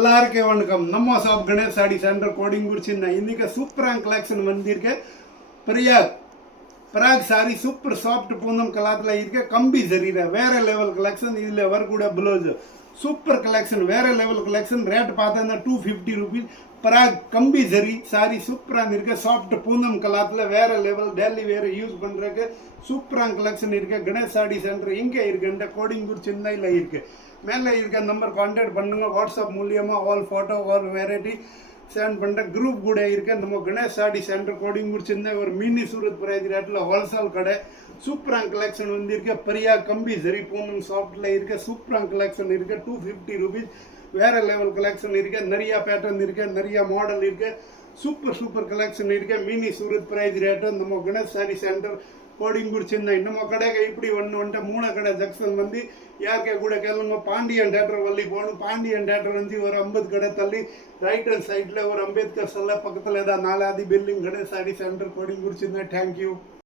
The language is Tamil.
எல்லாருக்கும் வணக்கம். நம்ம shop Ganesh sari centre coding குறிச்சிருந்தேன். இன்னைக்கு சூப்பரான கலெக்ஷன் வந்திருக்கு. பராக் சாரி சூப்பர் சாஃப்ட் பூனம் கலாத்தில் இருக்க கம்பி ஜரீர வேற லெவல் கலெக்ஷன். இதில் வரக்கூட ப்ளவுஸ் சூப்பர் கலெக்ஷன், வேற லெவல் கலெக்ஷன். ரேட் பார்த்தா 250 rupees. பராக் கம்பி ஜரி சாரி சூப்பராக இருக்க சாஃப்ட் பூனம் கலாத்தில் வேற லெவல் டெய்லி வேற யூஸ் பண்ணுறதுக்கு சூப்பரான கலெக்ஷன் இருக்கு. கணேஷ் சாடி சென்டர் எங்கே இருக்குன்ற கோடிங் குறிச்சிருந்தா இருக்கு. மேலே இருக்க நம்பர் கான்டாக்ட் பண்ணுங்க. வாட்ஸ்அப் மூலியமாக all photo all variety send பண்ணுற குரூப் கூட இருக்கு. நம்ம கணேஷ் சாடி சென்டர் கோடிங் முடிச்சிருந்தேன். ஒரு மினி சூரத் பிரைஸ் ரேட்டில் ஹோல்சேல் கடை சூப்பரான கலெக்ஷன் வந்திருக்கு. பெரியா கம்பி ஜரி பூனம் சாஃப்டில் இருக்க சூப்பரான கலெக்ஷன் இருக்கு. 250 rupees. வேற லெவல் கலெக்ஷன் இருக்கு. நிறைய பேட்டர்ன் இருக்கு, நிறைய மாடல் இருக்கு. சூப்பர் கலெக்ஷன் இருக்கு. மினி சூரத் பிரைஸ் ரேட்டு நம்ம கணேஷ் சாரி சென்டர் கோடிங் குடிச்சிருந்தேன். நம்ம கடைக்கு இப்படி ஒன்று மூணு கடை ஜங்ஷன் வந்து யாருக்கே கூட கேளுங்க. பாண்டியன் தேட்டர் வள்ளி போகணும். பாண்டியன் தேட்டர் வந்து ஒரு 50 கடை தள்ளி ரைட் ஹேண்ட் சைடில் ஒரு அம்பேத்கர் சிலை பக்கத்தில் ஏதாவது 4வது building Ganesh sorry centre coding குடிச்சிருந்தேன். தேங்க்யூ.